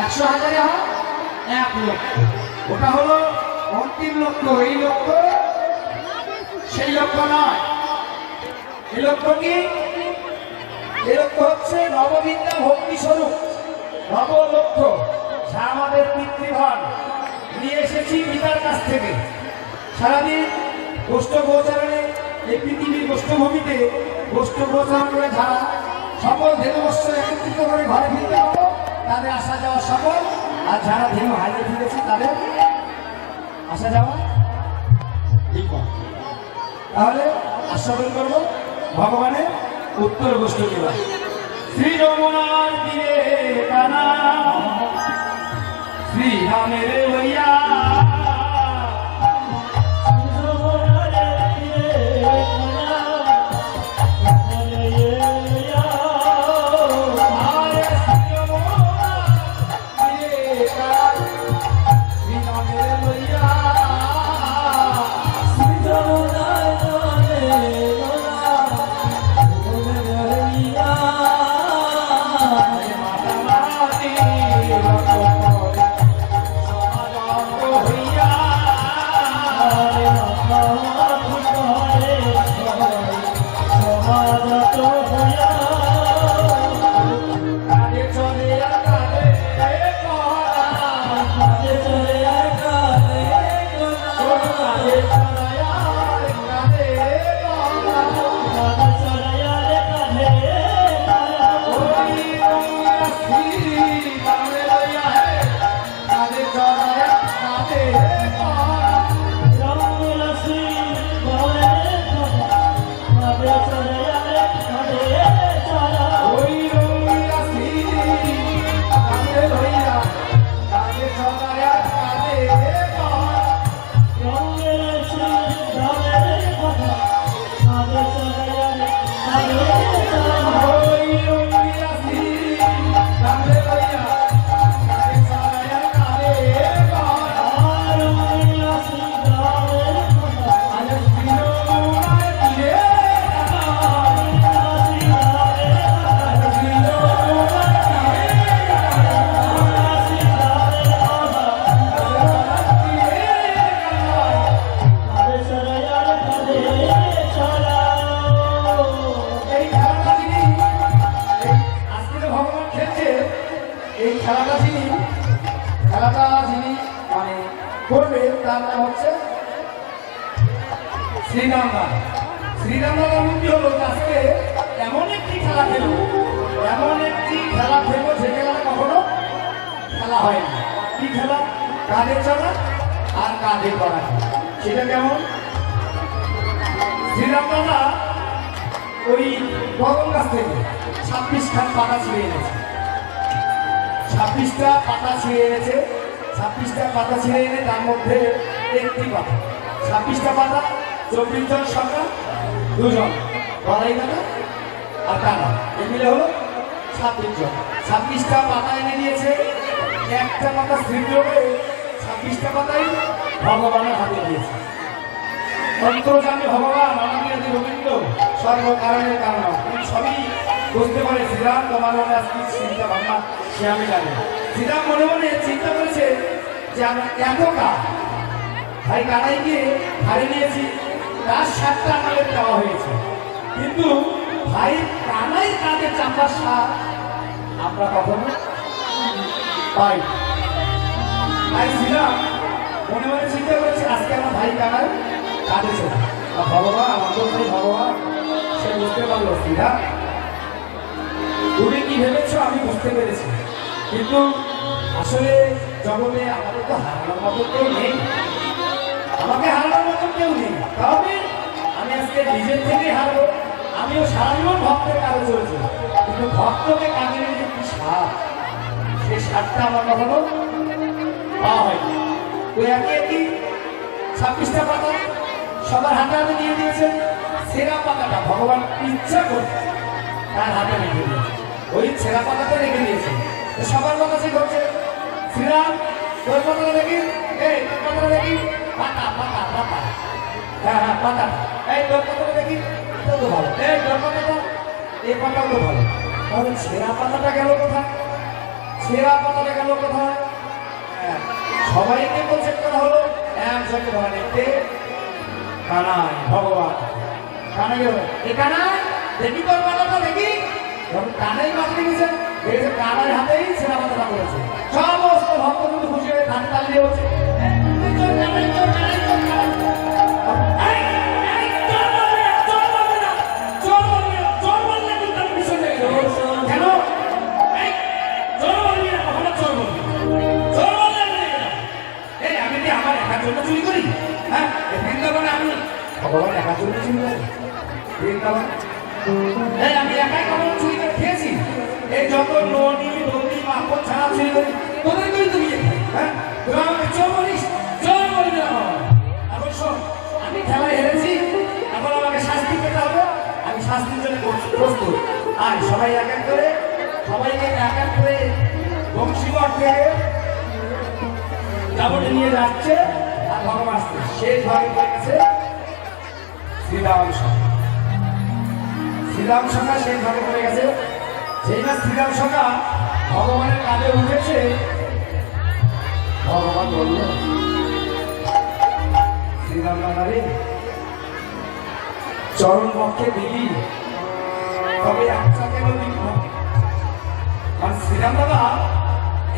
100,000 হয় 1 লক্ষ। ওটা হলো অন্তিম লক্ষ্য। এই লক্ষ্য সেই লক্ষ্য নয়। এই লক্ষ্য কি? এই লক্ষ্য হচ্ছে নববিদ্যা ভক্তি স্বরূপ নব লক্ষ্য, যা আমাদের পিতৃগণ নিয়ে এসেছি পিতার কাছ থেকে। সারাদিন গোষ্ঠ গোচারণে এই পৃথিবীর গোষ্ঠভূমিতে গোষ্ঠ গোচারণ করে যারা সকল ধেনুবস্ত্র একত্রিত করে ঘরে ফিরতে পারবো, তাদের আসা যাওয়া সফল। আর যারা ধেনু হারিয়ে ফিরেছে তাদের আসা যাওয়া বিপদ। তাহলে আস্বাদন করবো ভগবানের উত্তর গোষ্ঠ নিবাস। শ্রী যমুনার তীরে কানা শ্রীরামের লইয়া খেলাটা যিনি মানে করবে তার নাম হচ্ছে শ্রীরাম রাম। শ্রীরাম রাম কি হলো? আজকে এমন একটি খেলা খেলবো, এমন একটি খেলা খেলবো যে খেলাটা কখনো খেলা হয় না। কি খেলা? কাঁধে চড়া আর কাঁধে করা। সেটা কেমন? শ্রীরাম দাদা ওই বগল গাছ থেকে 26খান পাতা ছিঁড়ে এনেছে। 26টা পাতা ছিঁড়ে এনেছে। 26টা পাতা ছিঁড়ে এনে তার মধ্যে একটি পাতা, 26টা পাতা 24 জন সরকার, 2 জন গড়াই কাটা আর কানা, এ মিলে হলো 26 জন। 26টা পাতা এনে দিয়েছে। একটা পাতা ছিদ্র করে 26টা পাতাই ভগবানের হাতে দিয়েছে। অন্তর্যামী ভগবান অনাদি গোবিন্দ সর্বকারণের কারণ। তুমি সবই বুঝতে পারে। শ্রীরাম তোমার মনে আজকে চিন্তা ভাবনা সে আমি জানি। শ্রীরাম মনে মনে চিন্তা করেছে যে আমরা এত কাজ ভাই কানাইকে হারে নিয়েছি, তার 7টা আমাদের দেওয়া হয়েছে, কিন্তু ভাই কানাই তাদের চাপার সাপ আমরা কখনো পাই। তাই শ্রীরাম মনে মনে চিন্তা করেছে আজকে আমার ভাই কানাই কাঁদেছে। ভগবান আমার তো ভগবান সে বুঝতে পারলো শ্রীরাম তুমি কি ভেবেছ আমি বুঝতে পেরেছি, কিন্তু আসলে জগতে আমাদের তো হারানোর মতো কেউ নেই, আমাকে হারানোর মতো কেউ নেই। তবে আমি আজকে নিজের থেকেই হারবো। আমিও সারা জীবন ভক্তের কাজে চলেছি, কিন্তু ভক্তকে কাজে নিয়ে কি সাপ, সেই সাপটা আমার কখনো পাওয়া হয়নি। তো একে একই 26টা পাতা সবার হাতে হাতে দিয়ে দিয়েছে। সেরা পাতাটা ভগবান ইচ্ছা করে তার হাতে রেখে দিয়েছে। ওই ছেঁড়া পাতাটা রেখে দিয়েছে। সবার কথা সে করছে শ্রীরাম তোর পাতাটা দেখি, এই তোর পাতাটা দেখি, পাতা পাতা পাতা, হ্যাঁ হ্যাঁ পাতা, এই তোর পাতাটা দেখি, তো ভালো, এই তোর পাতাটা, এই পাতাও তো ভালো। তাহলে ছেঁড়া পাতাটা গেল কোথায়? সেরা পাতাটা গেল কোথায়? হ্যাঁ, সবাইকে প্রচেক করা হলো একসাথে ধরা দেখতে কানাই ভগবান কানাই গেল এ কানাই দেখি তোর পাতাটা দেখি যখন কানাই মারতে গেছে দেখেছে কানাই হাতেই সেরা পাতাটা করেছে সমস্ত ভক্তগুলো খুশি হয়ে ধান তাল দিয়ে হচ্ছে চুরি করি হ্যাঁ বৃন্দাবনে আমি ভগবান একা চুরি চুরি করি বৃন্দাবন আমি একাই কখনো চুরি করে খেয়েছি এই যত ননি নদী মাপড় ছাড়া চুরি করি তোদের করি তুমি হ্যাঁ তোরা আমাকে চোর বলিস চোর বলি না এখন শোন আমি খেলায় হেরেছি এখন আমাকে শাস্তি পেতে হবে আমি শাস্তির জন্য প্রস্তুত আর সবাই এক এক করে সবাইকে এক এক করে বংশীগড় থেকে যাবটে নিয়ে যাচ্ছে ভগবান আসছে শেষ ভাগে পড়ে গেছে শ্রীরাম সখা শ্রীরাম সখা শেষ ভাগে পড়ে গেছে যেই না শ্রীরাম সখা ভগবানের কাঁধে উঠেছে ভগবান বলল শ্রীরাম দাদারে চরণ পক্ষে দিলি তবে একটা কেন দিল কারণ শ্রীরাম দাদা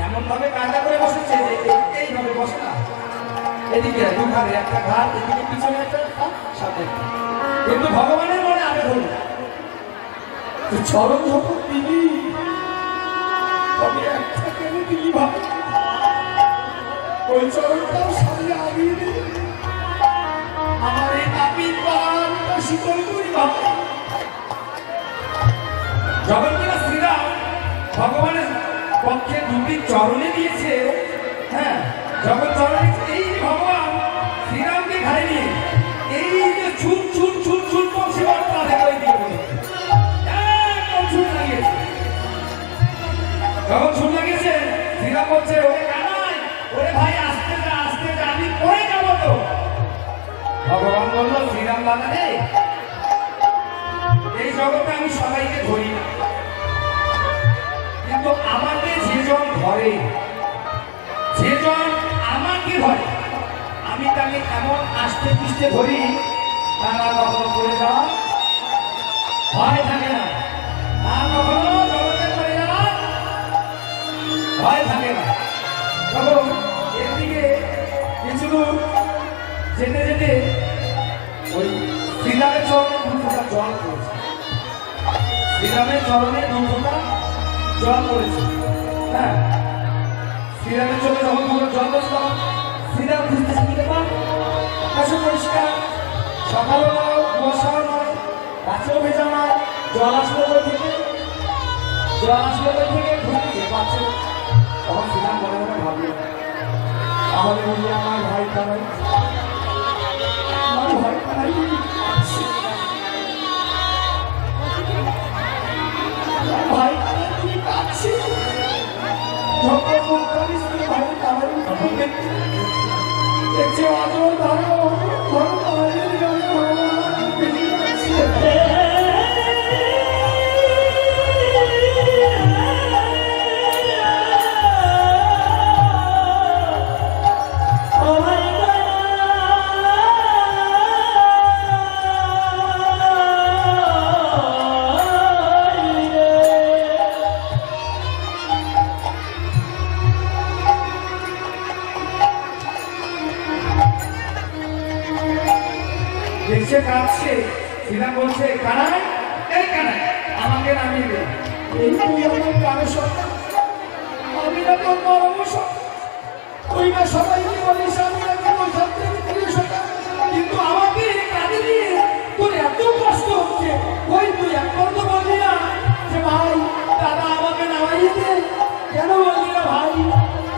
এমন ভাবে কাঁধা করে বসেছে যে এইভাবে বসে না এদিকে দুধারে একটা ঘাট এদিকে পিছনে একটা সাথে কিন্তু ভগবানের মনে আগে হল চরণ যখন দিলি তবে একটা কেন দিলি ভাবে ওই চরণটাও সামনে আগিয়ে দিলি আমার এই কাপির পাহাড়টা শীতল করি ভাবে যখন কিনা শ্রীরাম ভগবানের পক্ষে দুটি চরণে দিয়েছে হ্যাঁ যখন চরণে এই ভগবান শ্রীরামকে ঘাড়ে নিয়ে এই যে ছুট ছুট ছুট ছুট বংশী বার্তা দেখাই দিয়ে বলে একদম ছুট লাগিয়েছে যখন ছুট লাগিয়েছে শ্রীরাম বলছে ওরে কানাই ওরে ভাই আসতে যা আমি পড়ে যাবো তো ভগবান বললো শ্রীরাম দাদা রে এই জগতে আমি সবাইকে ধরি না কিন্তু আমাকে যেজন ধরে যেজন আমাকে ধরে আমি তাকে এমন আস্তে পিষ্টে ধরি তারা কখনো করে যাওয়া ভয় থাকে না আর কখনো জগতে করে যাওয়া ভয় থাকে না তখন এদিকে কিছু যেতে যেতে ওই শ্রীরামের চরণে দুটোটা জল পড়েছে শ্রীরামের চরণে দুটোটা জল পড়েছে হ্যাঁ শ্রীরামের চরণে যখন দুটো জল পড়েছে তখন শ্রীরাম খুঁজতেছে কি ব্যাপার আকাশও পরিষ্কার সকালও নয় কুয়াশাও নয় গাছেও ভেজা নয় জল আসলে বই থেকে খুঁজতেছে পাচ্ছে তখন শ্রীরাম মনে মনে ভাবলো তাহলে বলি আমার ভাই কানাই আমার ভাই কানাই ভাই কানাই তুমি কাঁদছে যখন মুক্তানি স্ত্রী ভাই কানাই দেখছে অজর ধারা ঘর কানাইয়ের গানে ভগবান বেশি কাঁদছে দেখছে কাঁদছে শ্রীরাম বলছে কানাই এই কানাই আমাকে নামিয়ে দে এই তুই আমার প্রাণের সন্তান আমি না তোর পরম তুই না সবাইকে বলিস আমি নাকি তোর সবথেকে প্রিয় সন্তান কিন্তু আমাকে কাঁদে দিয়ে তোর এত কষ্ট হচ্ছে ওই তুই একবার তো বললি না যে ভাই দাদা আমাকে নামাইয়ে দে কেন বললি না ভাই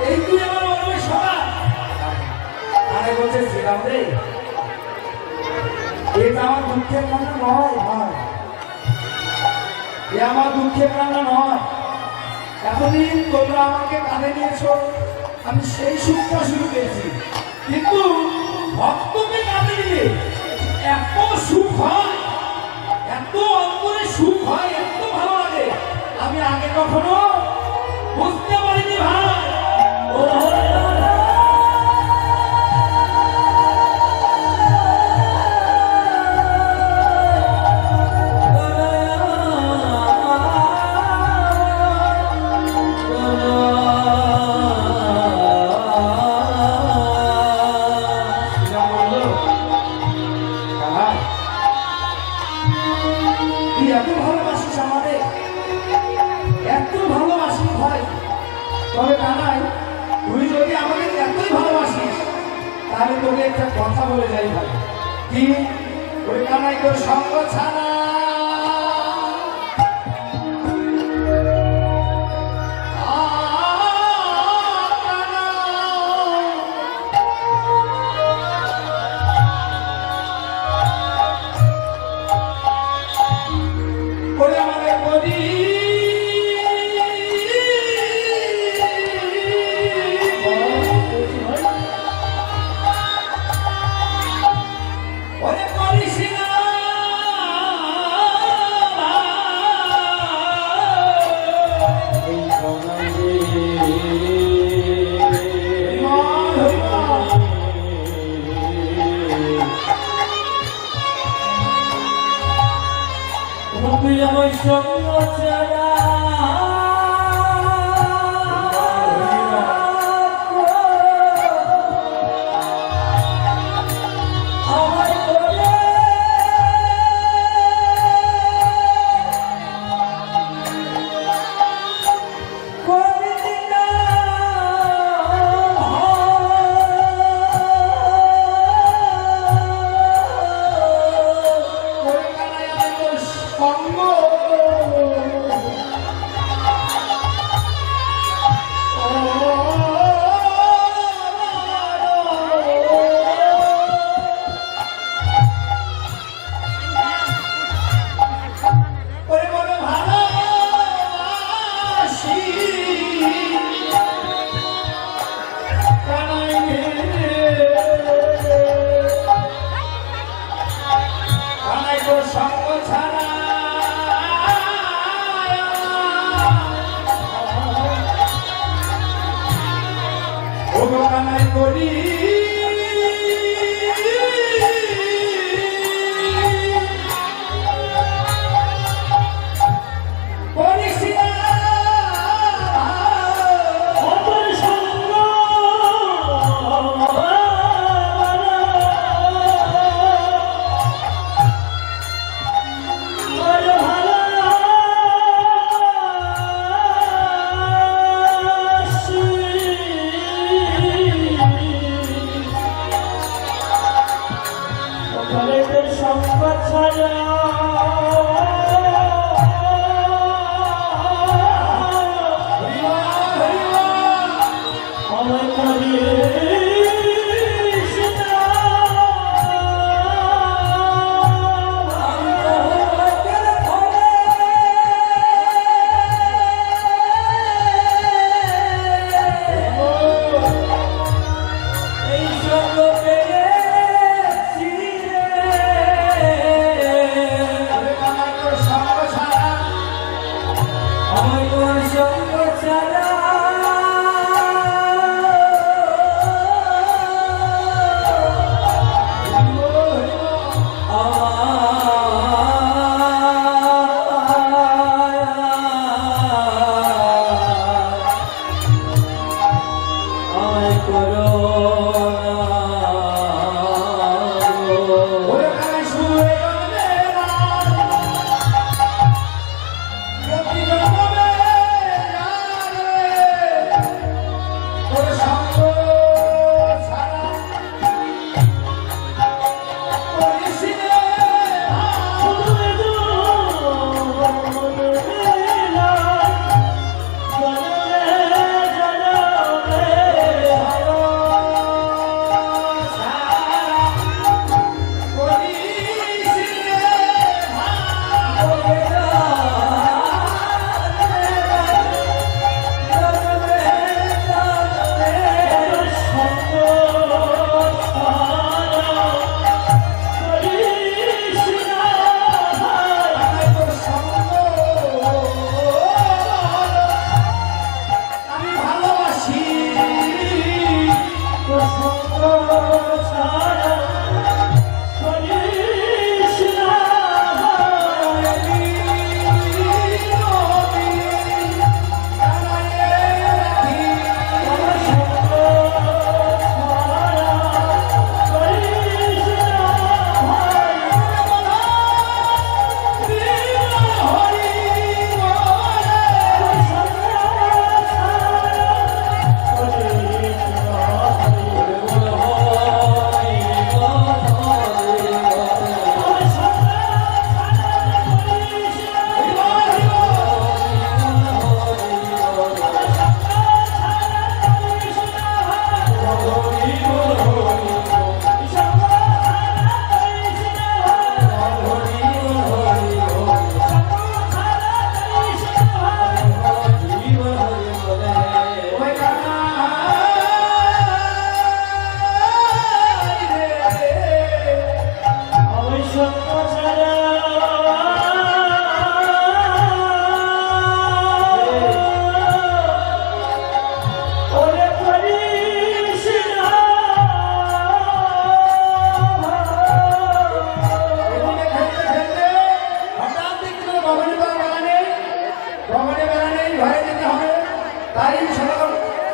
এই তুই আমার মনে সদা আরে বলছে শ্রীরাম রে এটা আমার দুঃখের কান্না নয় ভাই এ আমার দুঃখের কান্না নয় এতদিন তোমরা আমাকে কাঁধে নিয়েছো আমি সেই সুখটা শুরু পেয়েছি কিন্তু ভক্তকে কাঁধে নিয়ে এত সুখ হয় এত অন্তরে সুখ হয় এত ভালো লাগে আমি আগে কখনো বুঝতে পারিনি ভাই। ও তুই এত ভালোবাসিস আমাদের, এত ভালোবাসিস ভাই। তবে কানাই, তুই যদি আমাদের এতই ভালোবাসিস তাহলে তোকে একটা কথা বলে যাই ভাই। কি? ওই কানাই তোর সঙ্গ ছাড়া করে আমাদের বলি ওরে করিস না তুমি আমার সঙ্গ ছাড়া আমার করে করবি না। ওরে কানাই আমি তোর সঙ্গ ওরে মনে ভালোবাসি কানাই কানাই তোর সঙ্গ ছাড়া ও কানাই করি করিস না আমার সঙ্গ আর ভালোবাসি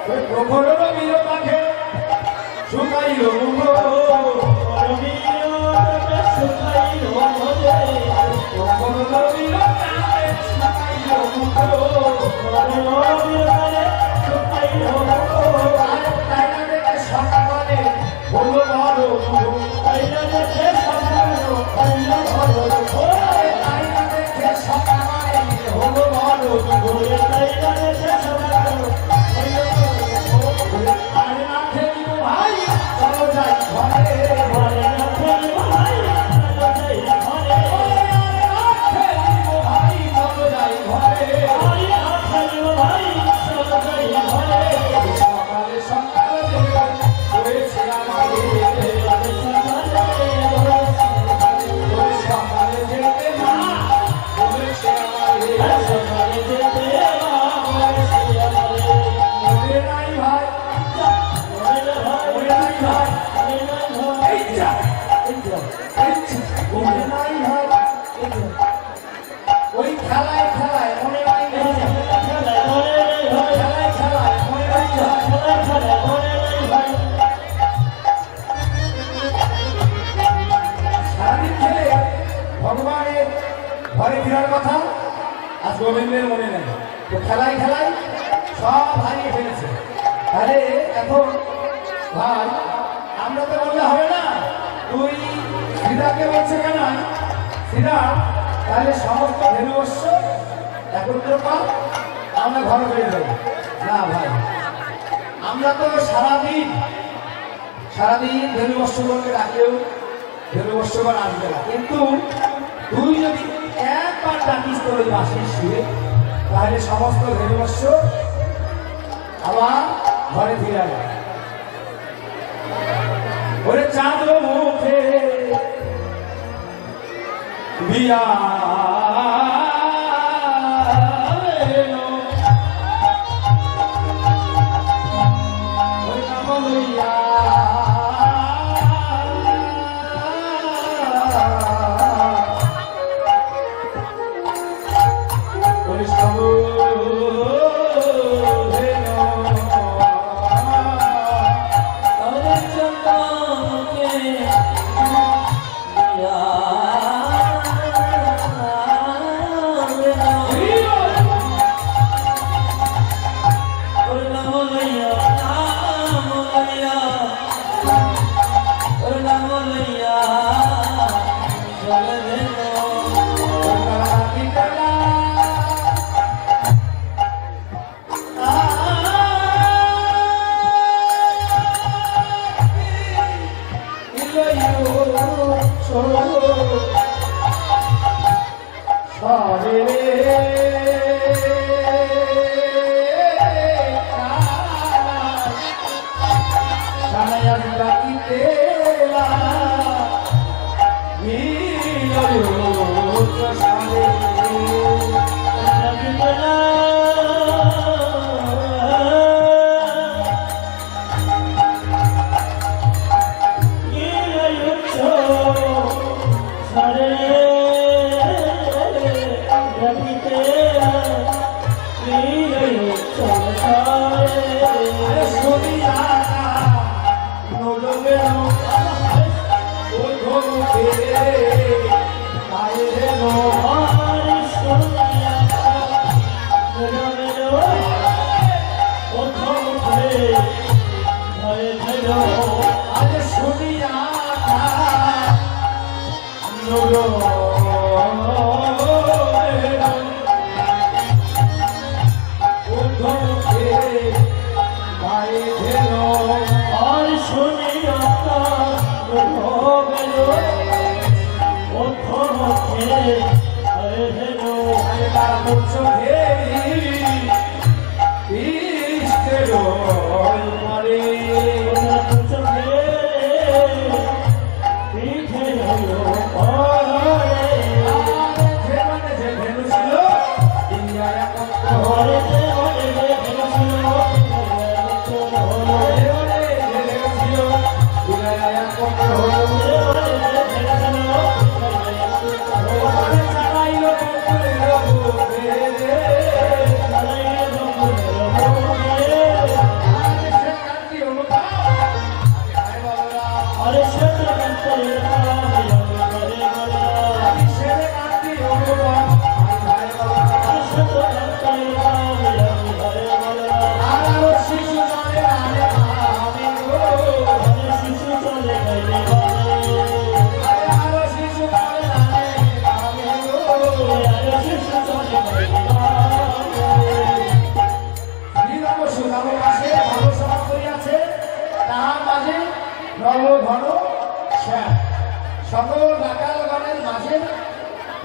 ওই প্রখরেরও মিল পাখে শুকাইল মুখ প্রখরেরও মিল পাখে শুকাইল মুখ আর তাই না দেখে সকালে হলো বড় দুঃখ তাই না দেখে সকালে হলো বড় দুঃখ আরে না খেলিব ভাই চলো যাই ঘরে আরে না খেলিব ভাই চলো যাই ঘরে আরে না খেলিব ভাই চলো যাই ঘরে আরে না খেলিব ভাই চলো যাই ঘরে সকালে সকালে হয়েছে আমাদের সকালে যেতে না হয়েছে আমাদের সকালে যেতে মনে নাই ভাই মনে নাই ভাই এইটা মনে নাই ভাই ওই খেলায় খেলায় মনে নাই খেলায় খেলায় মনে নাই সারাদিন খেলে ভগবানের ঘরে ফেরার কথা আজ গোবিন্দের মনে নেই তো খেলায় খেলায় সব হারিয়ে ফেলেছে আরে এখন ভাই আমরা তো বললে হবে না তুই সীতাকে বলছে কেন সীতা তাহলে সমস্ত ধেনুবস্য একত্র কর আমরা ঘর ফিরে যাবো না ভাই আমরা তো সারাদিন ধেনুবস্যগণকে ডাকলেও ধেনুবস্যগণ আসবে না কিন্তু তুই যদি একবার ডাকিস তোর ওই বাসির শুয়ে তাহলে সমস্ত ধেনুবস্য আবার ঘরে ফিরে আসবে ওরে চাঁদ মুখে বিয়া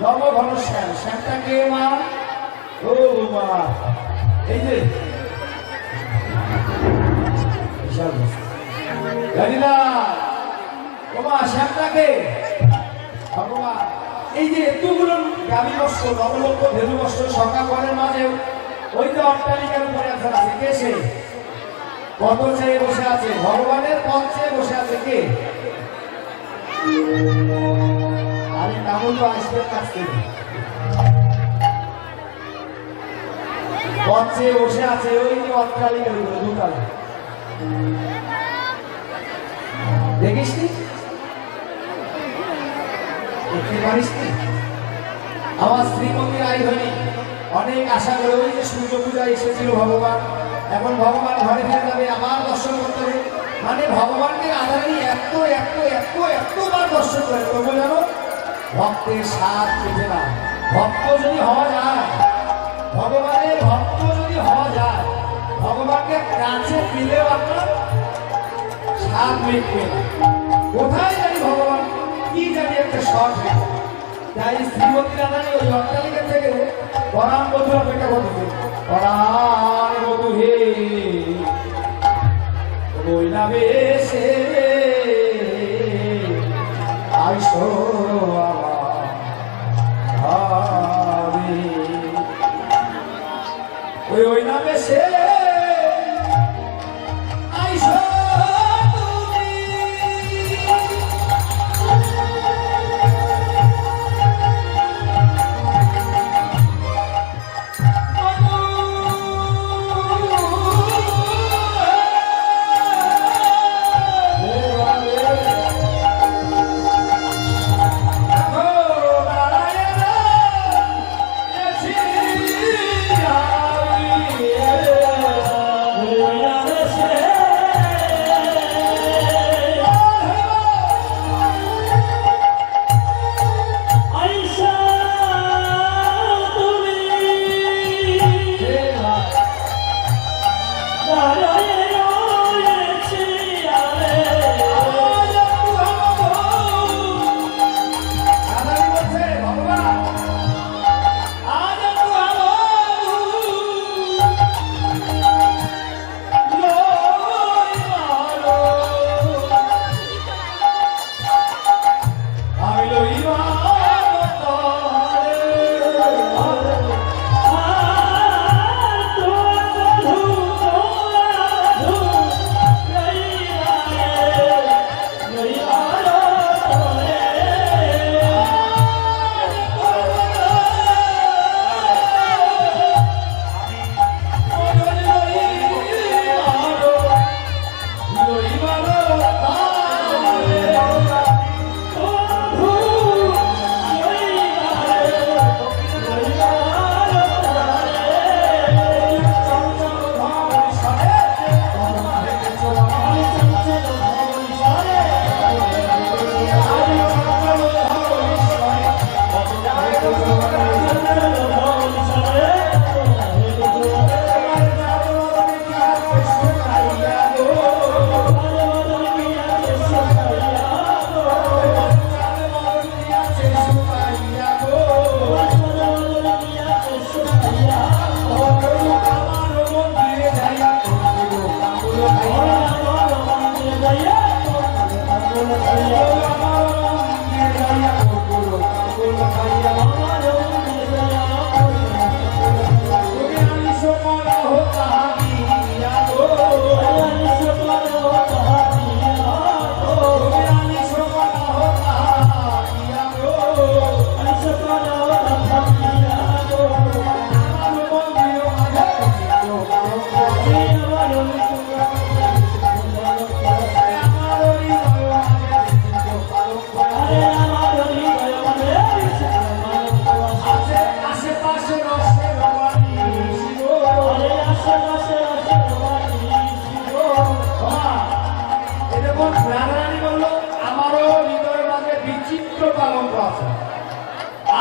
নবঘন শ্যাম, শ্যামটা কে মা? ও মা, এই যে জানি না ও মা, শ্যামটা কে? ভগবান, এই যে এতগুলো গাভী বস্ত্র, নবলক্ষ ভেদু বস্ত্র, সকাল ঘরের মাঝে ওই যে অট্টালিকার উপরে একজন আছে, কে সে? কত চেয়ে বসে আছে? ভগবানের পথ চেয়ে বসে আছে কে? আরে তেমন তো আসবে কাছ থেকে পথ চেয়ে বসে আছে ওই যে অট্টালিকার উপরে দুতলা, দেখিস নি? দেখতে পারিস নি? আমার শ্রীমতীর আই হয়নি, অনেক আশা করে ওই যে সূর্য পূজা এসেছিল ভগবান, এখন ভগবান ঘরে ফিরে যাবে, আবার দর্শন করতে হবে। মানে ভগবানকে আধারে এত এত এত এতবার দর্শন করে, তবু জানো ভক্তের স্বাদ পেতে না। ভক্ত যদি হওয়া যায়, ভগবানের ভক্ত যদি হওয়া যায়, ভগবানকে কাছে পেলেও আপনার স্বাদ মিটবে না। কোথায় জানি ভগবান কি জানি একটা শখ হয়ে, তাই শ্রীমতী রাধানী ওই অট্টালিকা থেকে পরাণ বধু অপেক্ষা করতেছে। পরাণ বধু হে ওই নামে এসে আইসো ওই নামে সে আইসো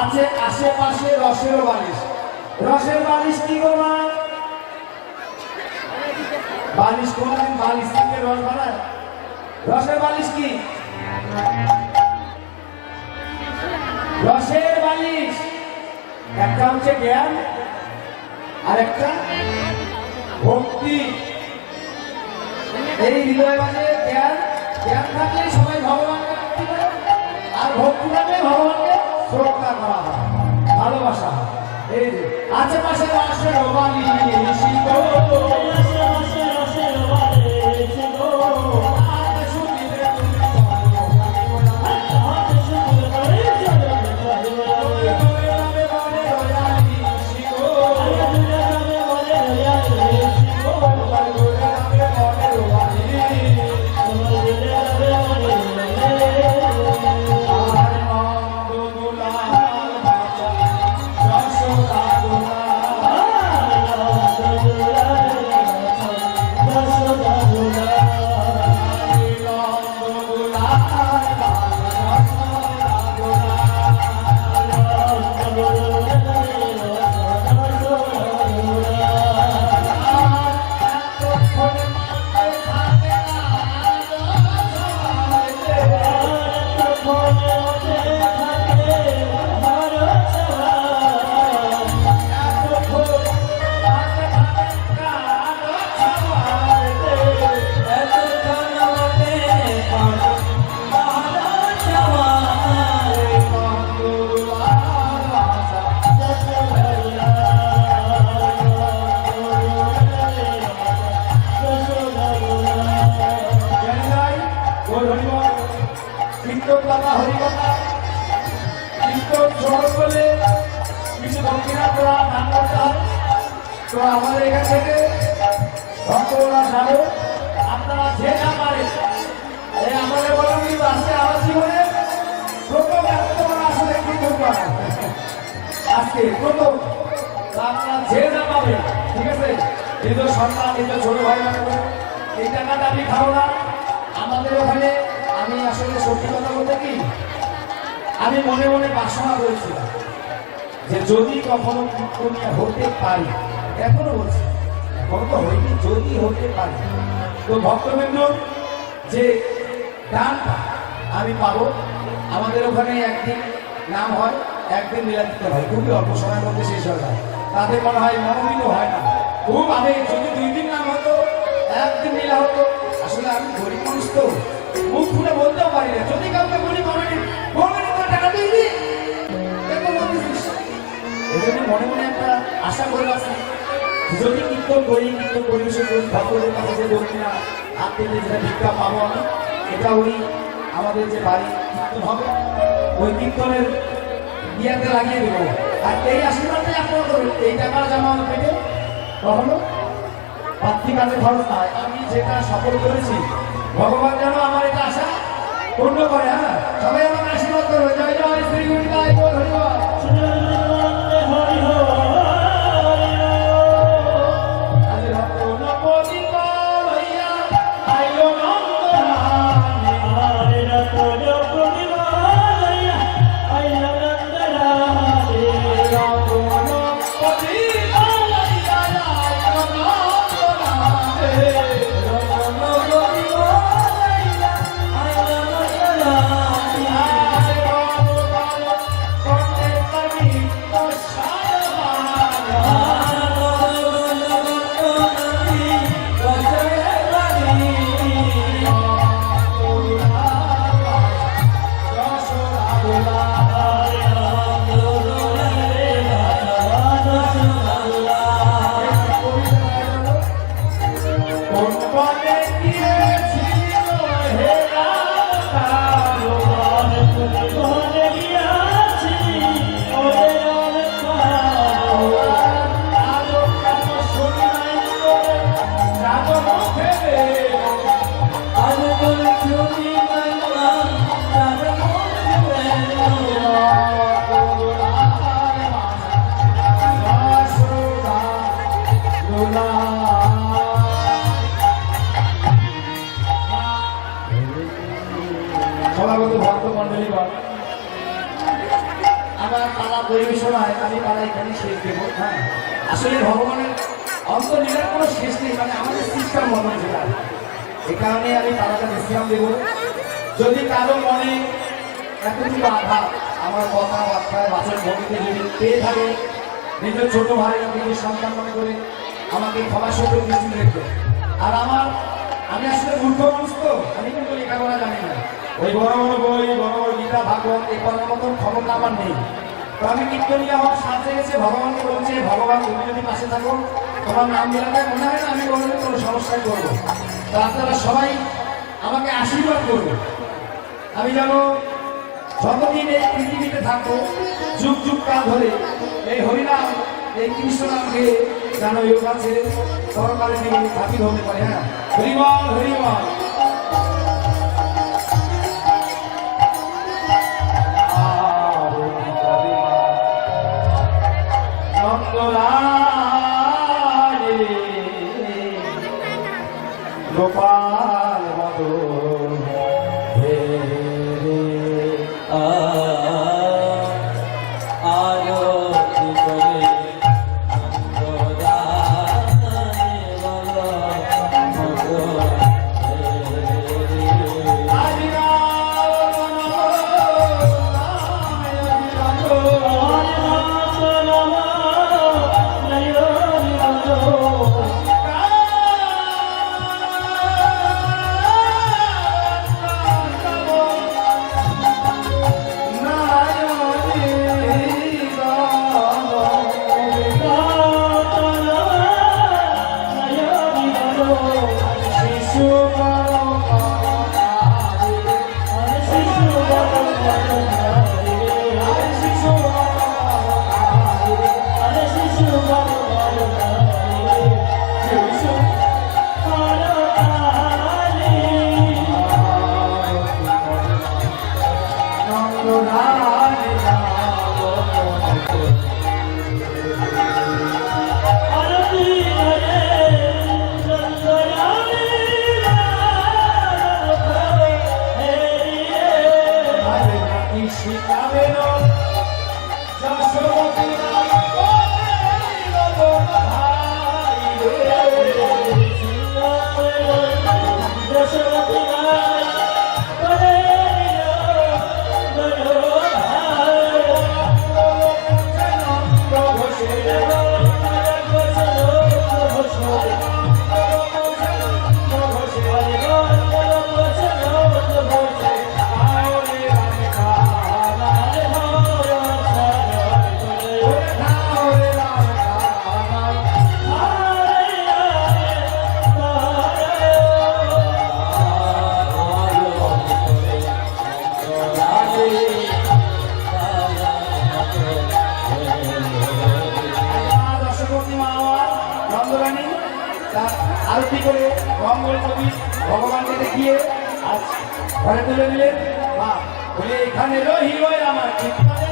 আছে আশেপাশে রসের বালিশ। রসের বালিশ কি গো মা? বালিশ কোনদিন বালিশ থেকে রস বানায়? রসের বালিশ কি? রসের বালিশ, একটা হচ্ছে জ্ঞান আর একটা ভক্তি। এই হৃদয় মাঝে জ্ঞান, জ্ঞান থাকলে সবাই ভগবানকে ভক্তি করে, আর ভক্তি থাকলে ভগবানকে শ্রদ্ধা করা হয়, ভালোবাসা হয়। এই যে আশেপাশে রসের বালিশ গো, কীর্তন কথা, হরিকথা, কীর্তন শ্রবণ করলে কিছু দক্ষিণা তোরা দান করতে হয়। তো আমাদের এখান থেকে ভক্তরা যাবে, আপনারা যে যা পারেন। এই আমাদের বলা কিন্তু আজকে আমার জীবনে প্রথম এত আসলে কীর্তন করা আজকে প্রথম। আপনারা যে যা পাবেন, ঠিক আছে? নিজ সন্তান, নিজ ছোট ভাই বোন, এই টাকাটা আমি খাবো না। আমাদের ওখানে আমি আসলে সত্যি কথা বলতে কি, আমি মনে মনে বাসনা করেছিলাম যে যদি কখনো কীর্তনিয়া হতে পারি, এখনো বলছি এখনো তো হয়নি, যদি হতে পারি তো ভক্তবৃন্দ যে গানটা আমি পাবো, আমাদের ওখানে একদিন নাম হয়, একদিন মিলাদিত হয়, খুবই অল্প সময়ের মধ্যে শেষ হয়ে যায়। তাদের মনে হয় মনোনীত হয় না, খুব আবেগ। যদি 2 দিন নাম হতো, একদিন মিলা হতো। আসলে আমি গরিব মানুষ তো, মুখ খুলে বলতেও পারি না। যদি কাউকে বলি কমেডি টাকা দিয়ে দিই, এই জন্য মনে মনে একটা আশা করে রাখছি, যদি কীর্তন করি, কীর্তন পরিবেশন করি, ভক্তদের কাছে যে দক্ষিণা হাত পেতে যেটা ভিক্ষা পাবো আমি, এটা ওই আমাদের যে বাড়ি কীর্তন হবে, ওই কীর্তনের ইয়াতে লাগিয়ে দেবো। আর এই আশীর্বাদটাই আপনারা করবেন। এই টাকার জমা আমার পেটে কখনো পাত্রী কাজে খরচ নয়। আমি যেটা সফল করেছি, ভগবান যেন আমার এটা আশা পূর্ণ করে। হ্যাঁ, সবাই আমাকে আশীর্বাদ করবে। জয় জয় শ্রী গুরুদায় বল হরিবল। সভাগত ভক্ত মন্ডলী বল, আমার পালা পরিবেশনায় আমি পালা এখানে শেষ দেব। হ্যাঁ, আসলে ভগবানের অন্তর্লীলার কোনো শেষ নেই, মানে আমাদের সিস্টেম মনে যেটা, এই কারণে আমি পালাটা বিশ্রাম দেব। যদি কারো মনে এতটুকু আঘাত আমার কথাবার্তায় বাচন ভঙ্গিতে যদি পেয়ে থাকে নিজের ছোট ভাই নিজের সন্তান মনে করে আমাকে ক্ষমা সুযোগ দৃষ্টি দেখবে। আর আমি আসলে মূর্খ মানুষ তো, আমি কিন্তু লেখাপড়া জানি না। ওই বড় বড় বই, বড় বড় গীতা ভাগবত এই করার মতন ক্ষমতা আমার নেই। তো আমি কীর্তনী আমার সাথে গেছে, ভগবানকে বলছে ভগবান তুমি যদি পাশে থাকো, তোমার নাম মিলাতে মনে হয় না আমি কোনোদিন কোনো সমস্যায় করবো। তো আপনারা সবাই আমাকে আশীর্বাদ করবে, আমি যেন যতদিন এই পৃথিবীতে থাকবো যুগ যুগ কাল ধরে এই হরিনাম, এই কৃষ্ণ নামকে যেন এই কাছে সরকারের নিয়ে হাজির হতে পারে। হ্যাঁ, হরিবল হরিবল। গোপাল মদন হে রে আরতি করে অঙ্গদানে বলো আরতি করে মঙ্গল কবি ভগবানকে দেখিয়ে আজ ঘরে তুলে নিলেন। বলে এখানে রহিল আমার চিত্ত